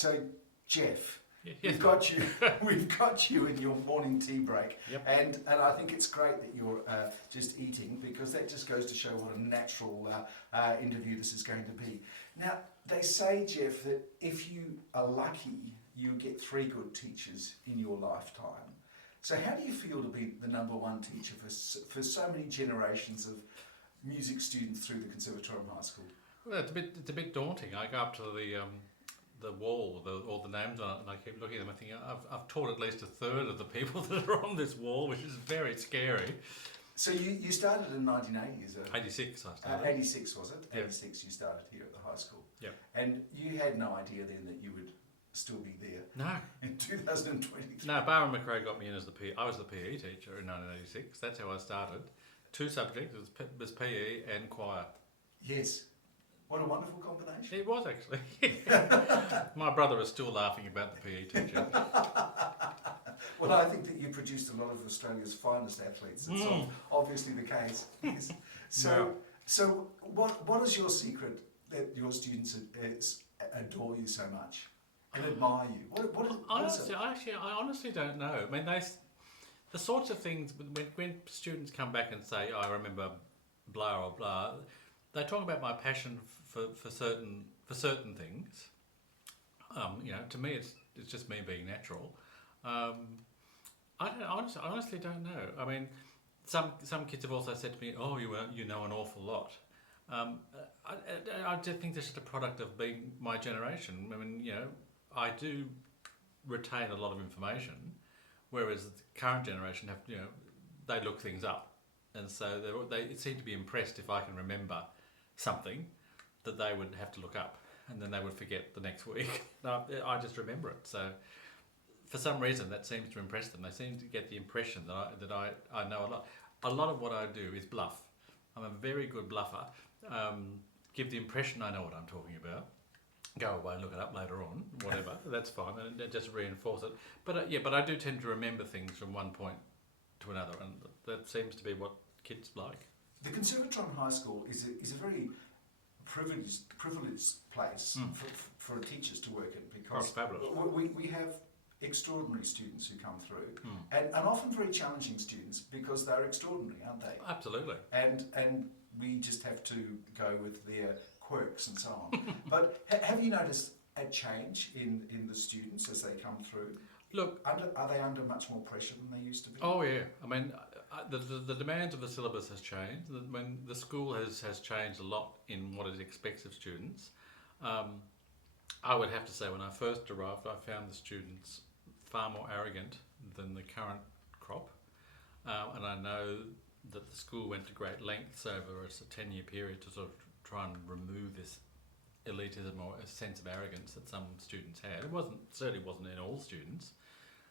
So, Jeff, Yes. we've got you in your morning tea break, Yep. and I think it's great that you're just eating, because that just goes to show what a natural interview this is going to be. Now, they say, Jeff, that if you are lucky, you get 3 good teachers in your lifetime. So how do you feel to be the number 1 teacher for so many generations of music students through the Conservatorium High School? Well, it's a bit daunting. I go up to the wall with all the names on it, and I keep looking at them. I think I've taught at least a third of the people that are on this wall, which is very scary. So you started in 1980, is it? 86 I started. 86 was it? Yep. 86 you started here at the high school. Yep. And you had no idea then that you would still be there No. in 2023? No, Barbara McRae got me in as I was the PE teacher in 1986. That's how I started. 2 subjects, it was PE and choir. Yes. What a wonderful combination. It was actually. My brother is still laughing about the PE teacher. Well, I think that you produced a lot of Australia's finest athletes. It's obviously the case. Yes. So what is your secret that your students adore you so much and admire you? What is it? I honestly don't know. I mean, the sorts of things when students come back and say, "Oh, I remember blah or blah," they talk about my passion for certain things. To me, it's just me being natural. I honestly don't know. I mean, some kids have also said to me, "Oh, you know an awful lot." I just think that's just a product of being my generation. I mean, I do retain a lot of information, whereas the current generation have, they look things up, and so they seem to be impressed if I can remember something that they would have to look up, and then they would forget the next week. No, I just remember it. So for some reason that seems to impress them. They seem to get the impression that I know a lot. A lot of what I do is bluff. I'm a very good bluffer. Give the impression I know what I'm talking about. Go away and look it up later on, whatever. That's fine, and just reinforce it. But I do tend to remember things from one point to another, and that seems to be what kids like. The Conservatorium High School is a very privileged place for teachers to work in, because we have extraordinary students who come through, and often very challenging students, because they're extraordinary, aren't they? Absolutely. And we just have to go with their quirks and so on. But have you noticed a change in the students as they come through? Look, are they under much more pressure than they used to be? Oh yeah, I mean, the demands of the syllabus has changed. When the school has changed a lot in what it expects of students. I would have to say, when I first arrived, I found the students far more arrogant than the current crop, and I know that the school went to great lengths over a 10-year period to sort of try and remove this elitism or a sense of arrogance that some students had. It certainly wasn't in all students,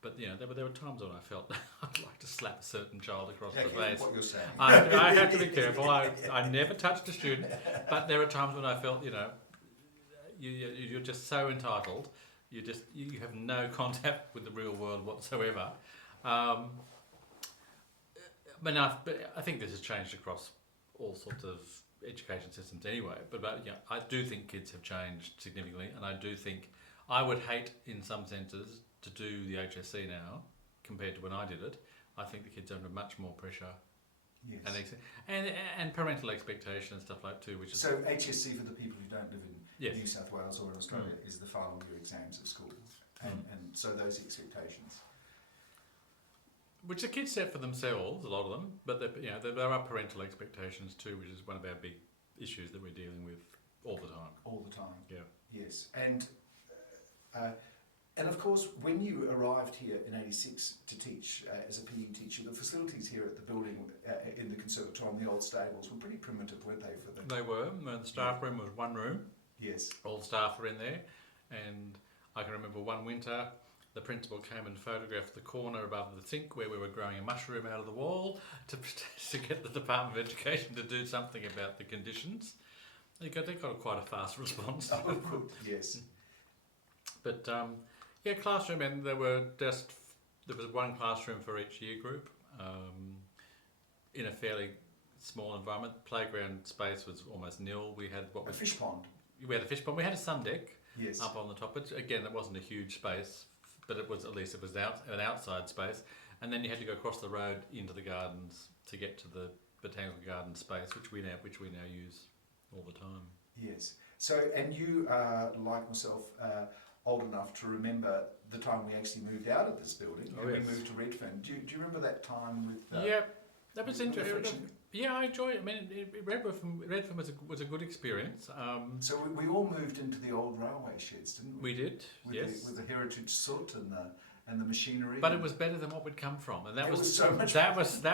but there were times when I felt I'd like to slap a certain child across the face. What you're saying. I have to be careful. I never touched a student, but there are times when I felt you're just so entitled. You have no contact with the real world whatsoever. But I think this has changed across all sorts of education systems anyway. But I do think kids have changed significantly, and I do think I would hate, in some senses, to do the HSC now compared to when I did it. I think the kids are under much more pressure. Yes. And parental expectation and stuff like that too. Which is so HSC, for the people who don't live in yes. New South Wales or in Australia, is the final year exams at school, and so those expectations. Which the kids set for themselves, a lot of them, but there are parental expectations too, which is one of our big issues that we're dealing with all the time. All the time. Yeah. Yes, and of course, when you arrived here in '86 to teach as a PE teacher, the facilities here at the building in the Conservatorium, the old stables, were pretty primitive, weren't they? They were. The staff room was one room. Yes. All the staff were in there, and I can remember one winter, the principal came and photographed the corner above the sink where we were growing a mushroom out of the wall to get the Department of Education to do something about the conditions. They got quite a fast response. Oh, good. Yes. But classroom, and there was one classroom for each year group in a fairly small environment. Playground space was almost nil. We had a fish pond. We had a fish pond. We had a sun deck. Yes. up on the top. But again, it wasn't a huge space, but it was at least it was an outside space. And then you had to go across the road into the gardens to get to the botanical garden space, which we now use all the time. Yes. So, and you are, like myself, old enough to remember the time we actually moved out of this building and we moved to Redfern. Do you remember that time with... yeah, that was with interesting. Friction? Yeah, I enjoyed it. I mean, Redfern was a good experience. So we all moved into the old railway sheds, didn't we? We did, yes. With the heritage soot and the machinery. But it was better than what we'd come from, and that was so much. That was the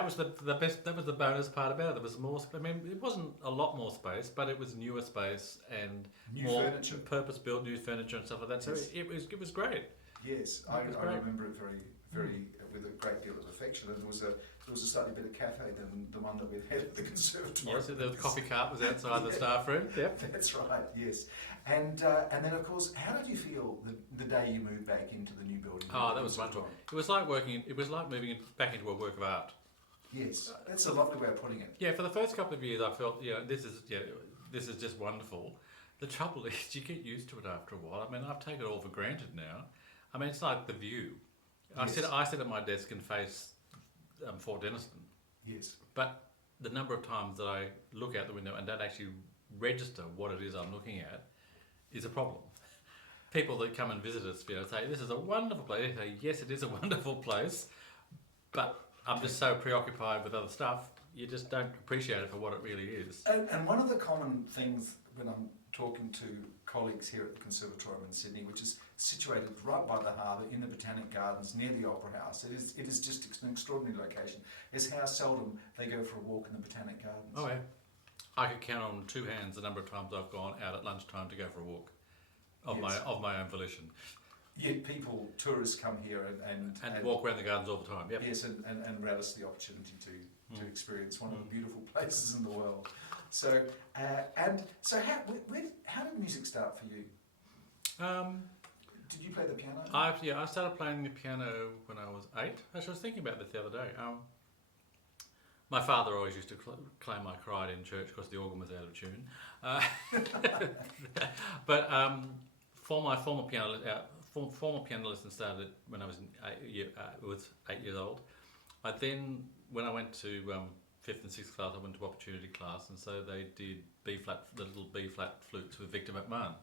best. That was the bonus part about it. There was more. I mean, it wasn't a lot more space, but it was newer space and more furniture, purpose-built new furniture and stuff like that. So yes. it was great. Yes, I remember it very with a great deal of affection. And there was a slightly better cafe than the one that we had at the Conservatorium. Yes, the coffee cart was outside the staff room. Yep, that's right. Yes, and then of course, how did you feel the day you moved back into the new building? Oh, that was wonderful. It was like moving back into a work of art. Yes, that's a lovely way of putting it. Yeah, for the first couple of years, I felt this is just wonderful. The trouble is, you get used to it after a while. I mean, I've taken it all for granted now. I mean, it's like the view. Yes. I sit at my desk and face Fort Denniston. Yes. But the number of times that I look out the window and don't actually register what it is I'm looking at is a problem. People that come and visit us, say, this is a wonderful place. They say, yes, it is a wonderful place, but I'm just so preoccupied with other stuff, you just don't appreciate it for what it really is. And one of the common things when I'm talking to colleagues here at the Conservatorium in Sydney, which is situated right by the harbour in the Botanic Gardens near the Opera House, it is just an extraordinary location, is how seldom they go for a walk in the Botanic Gardens. Oh yeah. I could count on two hands the number of times I've gone out at lunchtime to go for a walk of my own volition. Yet tourists come here and walk around the gardens all the time. Yep. Yes, and relish the opportunity to experience one of the beautiful places in the world. So how did music start for you? Did you play the piano? I started playing the piano when I was 8. Actually, I was thinking about this the other day. My father always used to claim I cried in church because the organ was out of tune. But for my former piano lesson started when I was 8 years old. When I went to 5th and 6th class, I went to opportunity class, and so they did the little B flat flutes with Victor McMahon,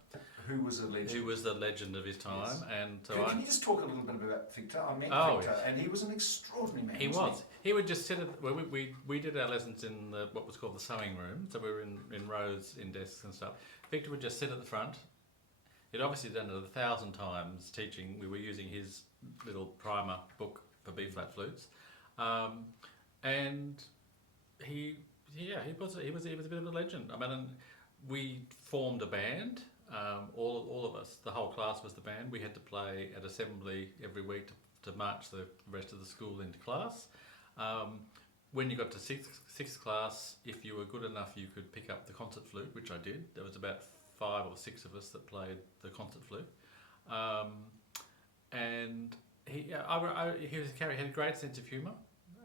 who was a legend. Who was the legend of his time, yes. And so can you just talk a little bit about Victor? I met Victor, and he was an extraordinary man. He was. He would just sit at. Well, we did our lessons in what was called the sewing room, so we were in rows in desks and stuff. Victor would just sit at the front. He'd obviously done it 1,000 times teaching. We were using his little primer book for B flat flutes, and he was a bit of a legend. I mean, we formed a band. All of us, the whole class was the band. We had to play at assembly every week to march the rest of the school into class. When you got to sixth class, if you were good enough, you could pick up the concert flute, which I did. There was about 5 or 6 of us that played the concert flute, and he had a great sense of humour,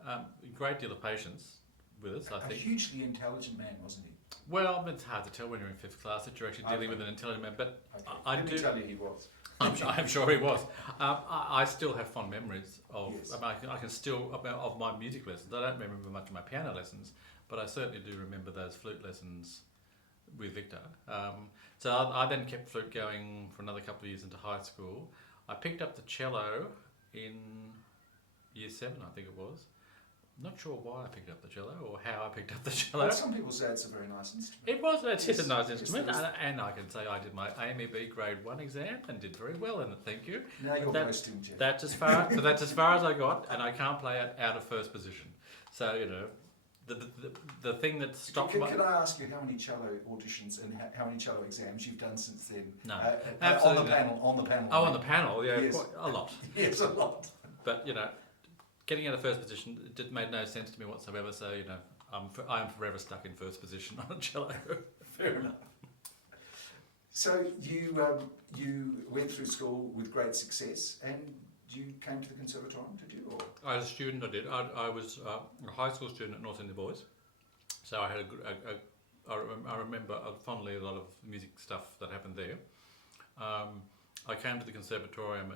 a great deal of patience with us. I think a hugely intelligent man, wasn't he? Well, it's hard to tell when you're in 5th class that you're actually dealing with an intelligent man, but I do tell you he was. I'm sure he was. I still have fond memories of. Yes. I can still of my music lessons. I don't remember much of my piano lessons, but I certainly do remember those flute lessons with Victor. So I then kept flute going for another couple of years into high school. I picked up the cello in year 7, I think it was. Not sure why I picked up the cello or how I picked up the cello. Well, some people say it's a very nice instrument. It was. It's a nice instrument, and I can say I did my AMEB grade 1 exam and did very well in it. Thank you. Now you're boasting, Jeff. That's as far as I got, and I can't play it out of first position. So the thing that stopped. Can I ask you how many cello auditions and how many cello exams you've done since then? No, absolutely. On the panel. Oh, on the panel, yeah, yes. Quite a lot. Yes, a lot. But getting out of first position, it made no sense to me whatsoever. So I'm forever stuck in first position on a cello. Fair enough. So you went through school with great success, and you came to the Conservatorium, did you? Or? As a student, I did. I was a high school student at North End Boys, so I had I remember fondly a lot of music stuff that happened there. I came to the Conservatorium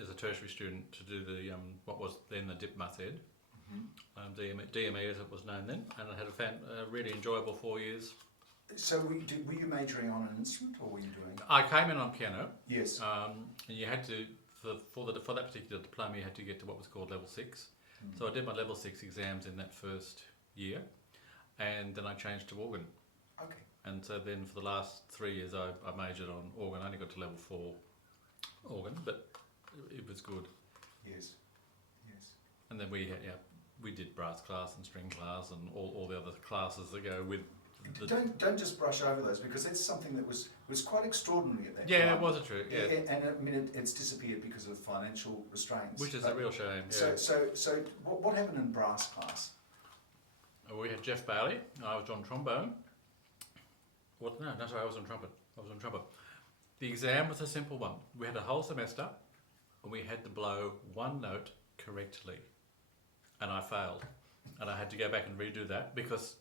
as a tertiary student to do the what was then the Dip Method, DME as it was known then, and I had a really enjoyable 4 years. So were you majoring on an instrument, or were you doing? I came in on piano. Yes. And you had to for that particular diploma you had to get to what was called level 6. So I did my level 6 exams in that first year, and then I changed to organ. Okay. And so then for the last 3 years I majored on organ. I only got to level 4 organ, but it was good. Yes. Yes. And then we did brass class and string class and all the other classes that go with. Don't just brush over those, because that's something that was quite extraordinary at that time. Yeah, it was true. Yeah, And I mean, it's disappeared because of financial restraints. which is a real shame. Yeah. So what happened in brass class? We had Jeff Bailey. I was on trombone. What? No, sorry, I was on trumpet. The exam was a simple one. We had a whole semester, and we had to blow one note correctly, and I failed, and I had to go back and redo that because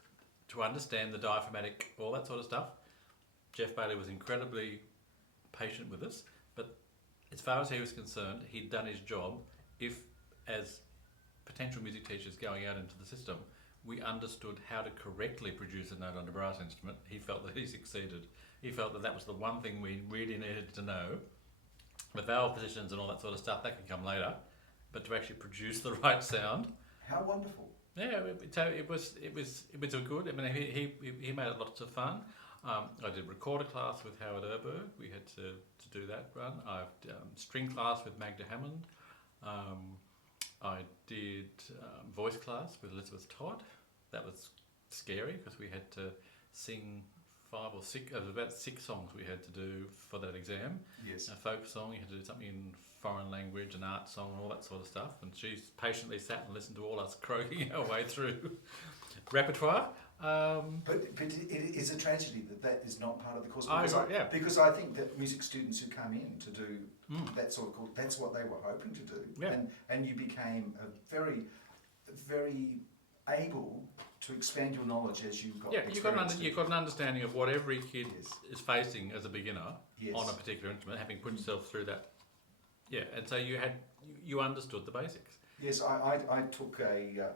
to understand the diaphragmatic, all that sort of stuff, Jeff Bailey was incredibly patient with us. But as far as he was concerned, he'd done his job. If, as potential music teachers going out into the system, we understood how to correctly produce a note on a brass instrument, he felt that he succeeded. He felt that that was the one thing we really needed to know. The valve positions and all that sort of stuff, that can come later, but to actually produce the right sound. How wonderful! Yeah, it was a good. I mean, he made it lots of fun. I did recorder class with Howard Erberg. We had to do that run. I've string class with Magda Hammond. I did voice class with Elizabeth Todd. That was scary because we had to sing 5 or 6. There was about 6 songs we had to do for that exam. Yes. A folk song. You had to do something in foreign language, an art song, and all that sort of stuff. And she patiently sat and listened to all us croaking our way through repertoire. But it is a tragedy that is not part of the course. Because I think that music students who come in to do that sort of course, that's what they were hoping to do. Yeah. And you became a very, very able to expand your knowledge as you got experience. You've got an understanding of what every kid Yes. is facing as a beginner Yes. on a particular instrument, having put yourself through that. Yeah, and so you understood the basics. Yes, I took a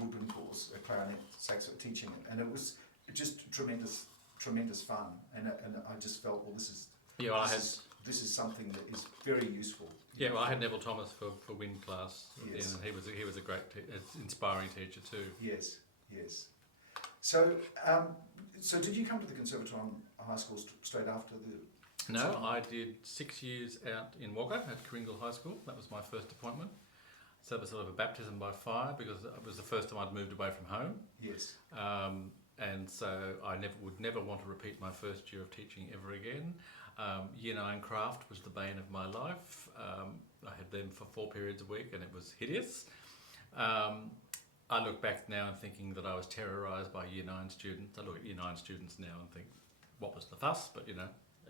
woodwind course, a clarinet sax teaching, and it was just tremendous fun. And I just felt, well, this is something that is very useful. Yeah, well, I had Neville Thomas for wind class, Yes. and he was a great, inspiring teacher too. Yes, yes. So, so did you come to the Conservatorium High School straight after the? No, I did 6 years out in Wagga at Kringle High School. That was my first appointment. So it was sort of a baptism by fire because it was the first time I'd moved away from home. Yes. And so I would never want to repeat my first year of teaching ever again. Year 9 craft was the bane of my life. I had them for 4 periods a week and it was hideous. I look back now and thinking that I was terrorised by Year 9 students. I look at Year 9 students now and think, what was the fuss? But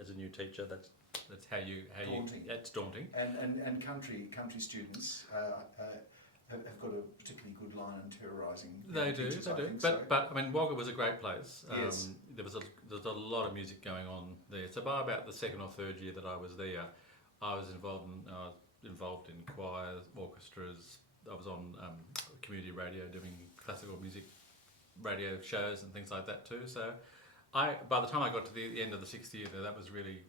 as a new teacher, that's Daunting. That's daunting. And country students have got a particularly good line in terrorising. They do. But I mean, Wagga was a great place. Yes. There was a lot of music going on there. So by about the 2nd or 3rd year that I was there, I was involved in choirs, orchestras. I was on community radio doing classical music radio shows and things like that too. So by the time I got to the end of the 6th year there, that was really,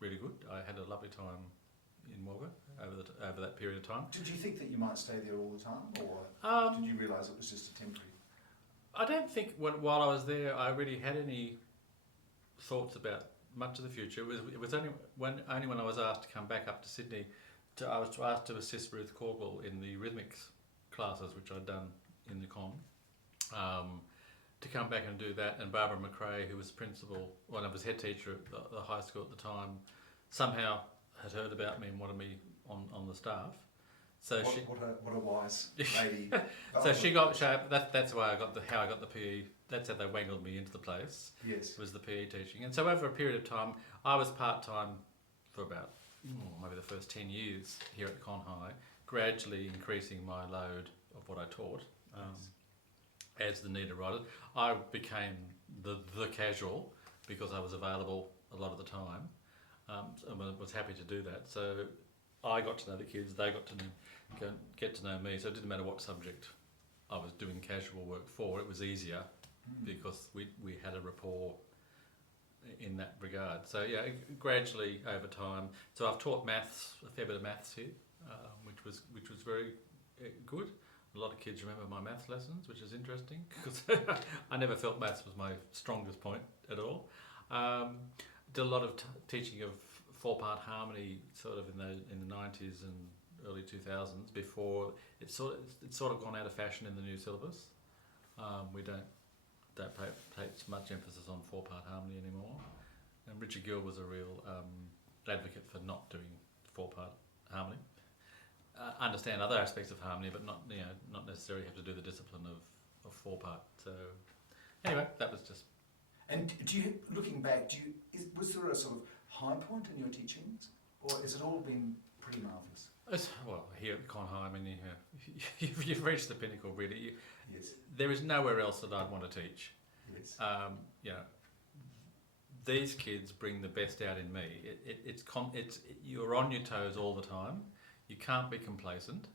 really good. I had a lovely time in Wagga over that period of time. Did you think that you might stay there all the time, or did you realise it was just a temporary? I don't think while I was there I really had any thoughts about much of the future. It was only when I was asked to come back up to Sydney. I was asked to assist Ruth Corgle in the rhythmics classes, which I'd done in the con. To come back and do that, and Barbara McRae, who was principal, was head teacher at the high school at the time, somehow had heard about me and wanted me on the staff. So what a wise lady. So that's why how I got the PE. That's how they wangled me into the place. Yes, was the PE teaching, and so over a period of time, I was part time for about maybe the first 10 years here at Con High, gradually increasing my load of what I taught. As the need arose, I became the casual because I was available a lot of the time, and I was happy to do that. So I got to know the kids, they got to get to know me. So it didn't matter what subject I was doing casual work for; it was easier because we had a rapport in that regard. So yeah, gradually over time. So I've taught maths, a fair bit of maths here, which was very good. A lot of kids remember my maths lessons, which is interesting because I never felt maths was my strongest point at all. Did a lot of teaching of four-part harmony, sort of in the 90s and early 2000s. Before it's sort of gone out of fashion in the new syllabus. We don't place much emphasis on four-part harmony anymore. And Richard Gill was a real advocate for not doing four-part harmony. Understand other aspects of harmony, but not necessarily have to do the discipline of four-part. So anyway, that was just. And looking back, was there a sort of high point in your teachings, or has it all been pretty marvellous? Well, here at Con High, I mean, you've reached the pinnacle, really. Yes. There is nowhere else that I'd want to teach. Yes. These kids bring the best out in me. You're on your toes all the time. You can't be complacent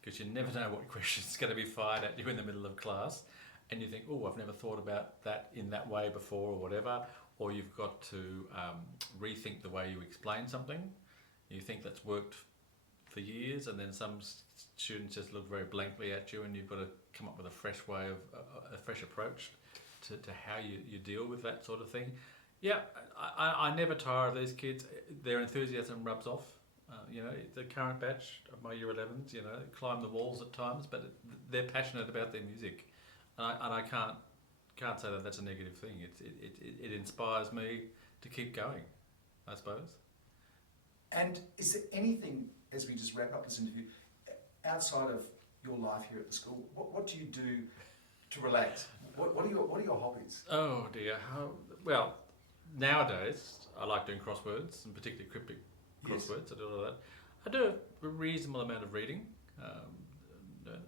because you never know what question's going to be fired at you in the middle of class, and you think, oh, I've never thought about that in that way before, or whatever. Or you've got to rethink the way you explain something. You think that's worked for years, and then some students just look very blankly at you, and you've got to come up with a fresh way of a fresh approach to how you deal with that sort of thing. Yeah, I never tire of these kids. Their enthusiasm rubs off. The current batch of my year 11s, climb the walls at times, but they're passionate about their music, and I can't say that that's a negative thing. It inspires me to keep going, I suppose. And is there anything, as we just wrap up this interview, outside of your life here at the school, what do you do to relax? What are your hobbies? Oh dear. Well, nowadays I like doing crosswords, and particularly cryptic crosswords. Yes. I do all of that. I do a reasonable amount of reading.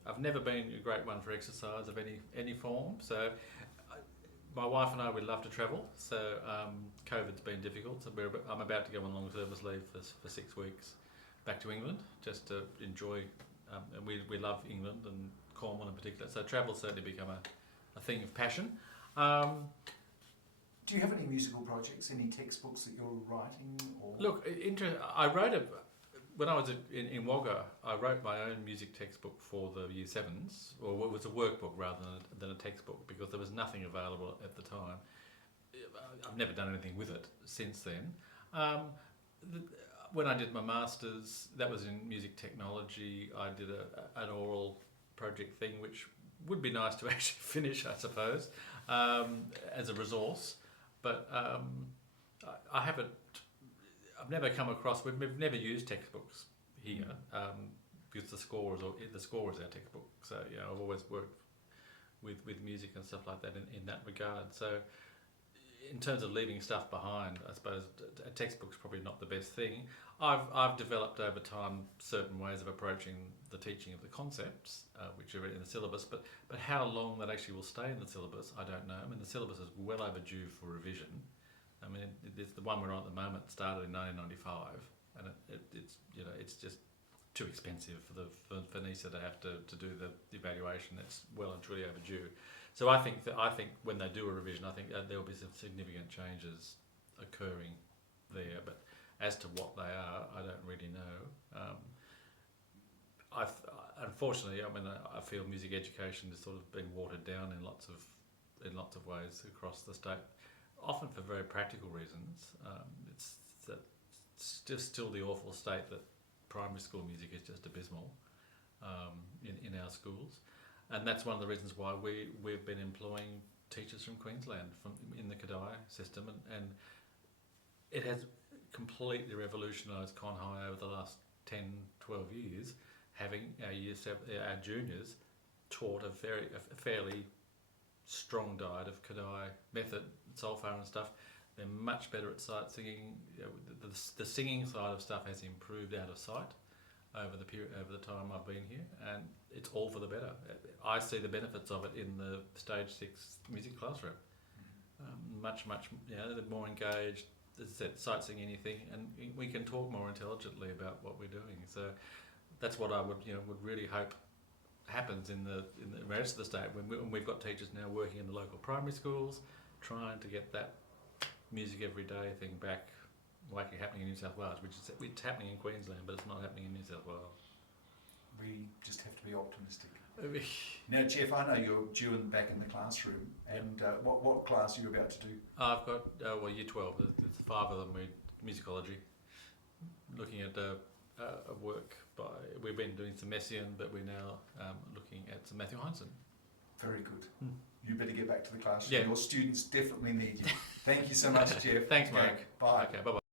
I've never been a great one for exercise of any form. So my wife and I would love to travel. So COVID's been difficult. So I'm about to go on long service leave for 6 weeks back to England just to enjoy. And we love England and Cornwall in particular. So travel's certainly become a thing of passion. Do you have any musical projects, any textbooks that you're writing? Or? Look, I wrote when I was in Wagga, I wrote my own music textbook for the Year 7s, or it was a workbook rather than a textbook, because there was nothing available at the time. I've never done anything with it since then. When I did my Masters, that was in music technology. I did an oral project thing, which would be nice to actually finish, I suppose, as a resource. But I've never come across. We've never used textbooks here because the score is our textbook. So I've always worked with music and stuff like that in that regard. So in terms of leaving stuff behind, I suppose a textbook's probably not the best thing. I've developed over time certain ways of approaching the teaching of the concepts, which are in the syllabus, but how long that actually will stay in the syllabus, I don't know. I mean, the syllabus is well overdue for revision. I mean, the one we're on at the moment started in 1995, and it's just too expensive for NISA to have to do the evaluation. It's well and truly overdue. So I think when they do a revision, I think there will be some significant changes occurring there. But as to what they are, I don't really know. Unfortunately, I mean, I feel music education is sort of being watered down in lots of ways across the state, often for very practical reasons. It's just still the awful state that primary school music is just abysmal in our schools, and that's one of the reasons why we've been employing teachers from Queensland in the Kadai system, and it has completely revolutionised Con High over the last 10, 12 years, having our juniors taught a fairly strong diet of Kadai method, solfaing and stuff. They're much better at sight singing. The singing side of stuff has improved out of sight over the time I've been here, and it's all for the better. I see the benefits of it in the Stage 6 music classroom. Much, they're more engaged. as I said, sightseeing anything, and we can talk more intelligently about what we're doing. So that's what I would really hope happens in the rest of the state when we've got teachers now working in the local primary schools, trying to get that music every day thing back, like it's happening in New South Wales, which is it's happening in Queensland, but it's not happening in New South Wales. We just have to be optimistic. Now, Jeff, I know you're due back in the classroom, and what class are you about to do? I've got year 12. There's 5 of them. Musicology, looking at a work by. We've been doing some Messiaen, but we're now looking at some Matthew Heinsohn. Very good. You better get back to the classroom. Yeah. Your students definitely need you. Thank you so much, Jeff. Thanks, Mark. Okay, bye. Okay, bye-bye.